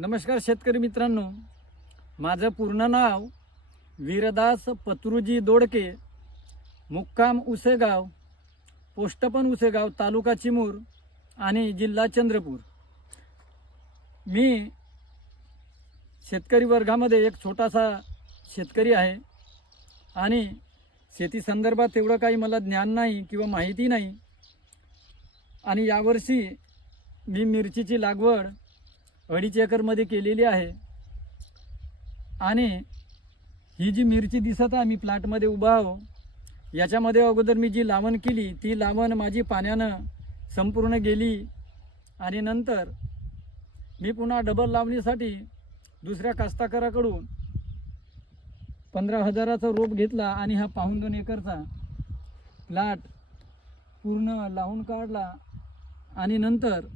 नमस्कार शेतकरी मित्रांनो. माझं पूर्ण नाव वीरदास पत्रुजी दोडके मुक्काम उसेगाव पोस्टपण उसेगाव तालुका चिमूर आणि जिल्हा चंद्रपूर. मी शेतकरी वर्गामध्ये एक छोटासा शेतकरी आहे आणि शेती संदर्भात तेवढं काही मला ज्ञान नाही किंवा माहिती नाही. आणि यावर्षी मी मिरचीची लागवड अडीच एकरमध्ये केलेली आहे. आणि ही जी मिरची दिसत आहे मी प्लॅटमध्ये उभा आहो याच्यामध्ये अगोदर मी जी लावण केली ती लावण माझी पाण्यानं संपूर्ण गेली. आणि नंतर मी पुन्हा डबल लावणीसाठी दुसऱ्या कास्ताकाराकडून पंधरा हजाराचा रोप घेतला आणि हा पाहून दोन एकरचा प्लॅट पूर्ण लावून काढला. आणि नंतर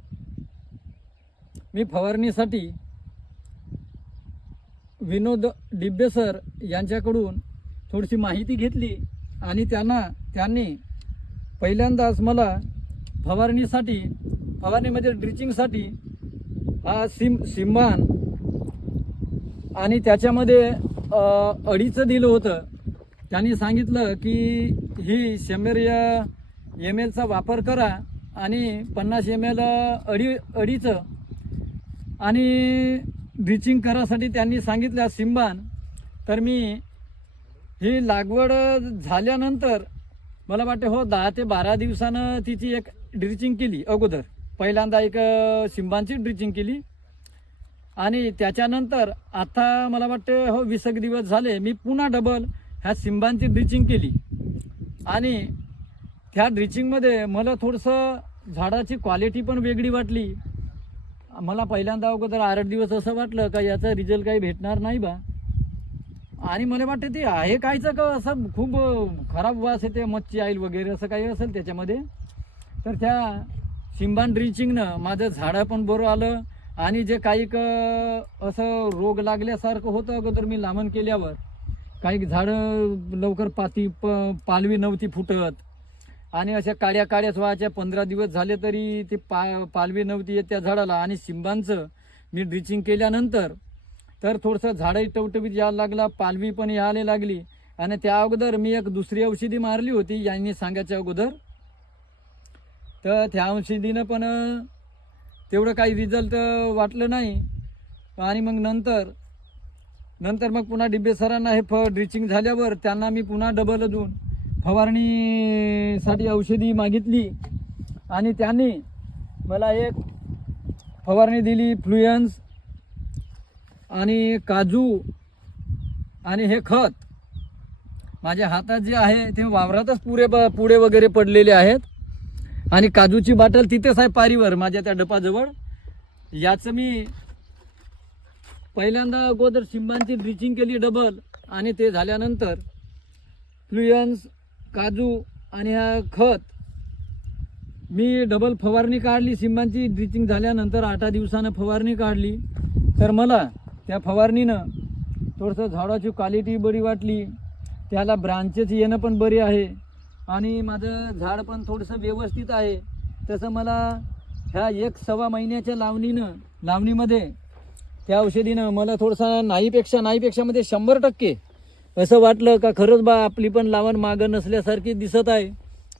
मी फवारणीसाठी विनोद डिब्बे सर यांच्याकडून थोडीशी माहिती घेतली आणि त्यांना त्यांनी पहिल्यांदाच मला फवारणीसाठी फवारणीमध्ये ड्रिचिंगसाठी हा सिम सिम्बान आणि त्याच्यामध्ये अडीचं दिलं होतं. त्यांनी सांगितलं की ही शंभर एम एलचा वापर करा आणि पन्नास एम एल अडी अडीचं आणि ड्रिचिंग करायसाठी त्यांनी सांगितलं सिंबान तर मी ही लागवड झाल्यानंतर मला वाटते हो दहा ते बारा दिवसानं तिची एक ड्रिचिंग केली अगोदर. पहिल्यांदा एक सिंबांची ड्रिचिंग केली. आणि त्याच्यानंतर आता मला वाटते हो वीस एक दिवस झाले मी पुन्हा डबल ह्या सिंबांची ड्रिचिंग केली. आणि त्या ड्रिचिंगमध्ये मला थोडंसं झाडाची क्वालिटी पण वेगळी वाटली. मला पहिल्यांदा अगोदर आठ आठ दिवस असं वाटलं का याचा रिझल्ट काही भेटणार नाही बा. आणि मला वाटतं ते आहे कायचं का असं खूप खराब वास येते मच्छी आईल वगैरे असं काही असेल त्याच्यामध्ये. तर त्या सिम्बान ड्रिचिंगनं माझं झाडं पण बरं आलं. आणि जे काही क असं रोग लागल्यासारखं होतं अगोदर मी लांबण केल्यावर काही झाडं लवकर पाती प पालवी नव्हती फुटत. आणि अशा काड्या काड्याच व्हायच्या पंधरा दिवस झाले तरी ते पा पालवी नव्हती येत त्या झाडाला. आणि शिंबांचं मी ड्रिचिंग केल्यानंतर तर थोडंसं झाडही टवटवीत यायला लागला पालवी पण यायला लागली. आणि त्या अगोदर मी एक दुसरी औषधी मारली होती यांनी सांगायच्या अगोदर. तर त्या औषधीनं पण तेवढं काही रिझल्ट वाटलं नाही. आणि मग नंतर नंतर मग पुन्हा डिब्बे सरांना हे फ ड्रिचिंग झाल्यावर त्यांना मी पुन्हा डबल अजून फवारणीसाठी औषधी मागितली आणि त्यांनी मला एक फवारणी दिली फ्लुयन्स आणि काजू आणि हे खत. माझ्या हातात जे आहे ते वावरातच पुरे ब पुढे वगैरे पडलेले आहेत. आणि काजूची बाटल तिथेच आहे पारीवर माझ्या त्या डपाजवळ याचं मी पहिल्यांदा अगोदर शिंबांची ड्रिचिंग केली डबल आणि ते झाल्यानंतर फ्लुयन्स काजू आणि हा खत. मी डबल फवारणी काढली सिंबांची ड्रिचिंग झाल्यानंतर आठ दिवसानं फवारणी काढली. तर मला त्या फवारणीनं थोडंसं झाडाची क्वालिटी बरी वाटली. त्याला ब्रांचेस येणं पण बरी आहे. आणि माझं झाड पण थोडंसं व्यवस्थित आहे. तसं मला ह्या एक सव्वा महिन्याच्या लावणीनं लावणीमध्ये त्या औषधीनं मला थोडंसं नाहीपेक्षा नाहीपेक्षामध्ये शंभर टक्के असं वाटलं का खरंच बा आपली पण लावण मागं नसल्यासारखी दिसत आहे.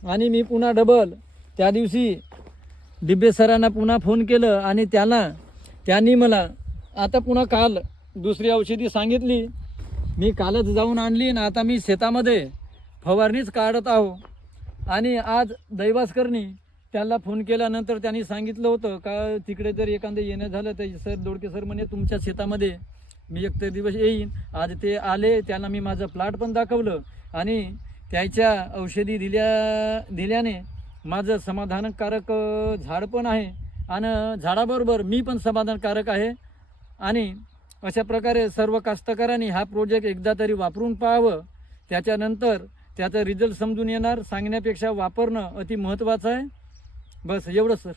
आणि मी पुन्हा डबल. त्या दिवशी डिब्बे सरांना पुन्हा फोन केलं आणि त्याला त्यांनी मला आता पुन्हा काल दुसरी औषधी सांगितली. मी कालच जाऊन आणली ना आता मी शेतामध्ये फवारणीच काढत आहो. आणि आज दैवासकरनी त्याला फोन केल्यानंतर त्यांनी सांगितलं होतं का तिकडे जर एखादं येणं झालं तर सर दोडके सर म्हणे तुमच्या शेतामध्ये मी एक तर दिवस येईन. आज ते आले त्यांना मी माझं प्लॉट पण दाखवलं आणि त्याच्या औषधी दिल्या दिल्याने माझं समाधानकारक झाड पण आहे आणि झाडाबरोबर मी पण समाधानकारक आहे. आणि अशा प्रकारे सर्व कास्तकारांनी हा प्रोजेक्ट एकदा तरी वापरून पाहावं. त्याच्यानंतर त्याचा रिझल्ट समजून येणार. सांगण्यापेक्षा वापरणं अति महत्त्वाचं आहे. बस एवढंच सर.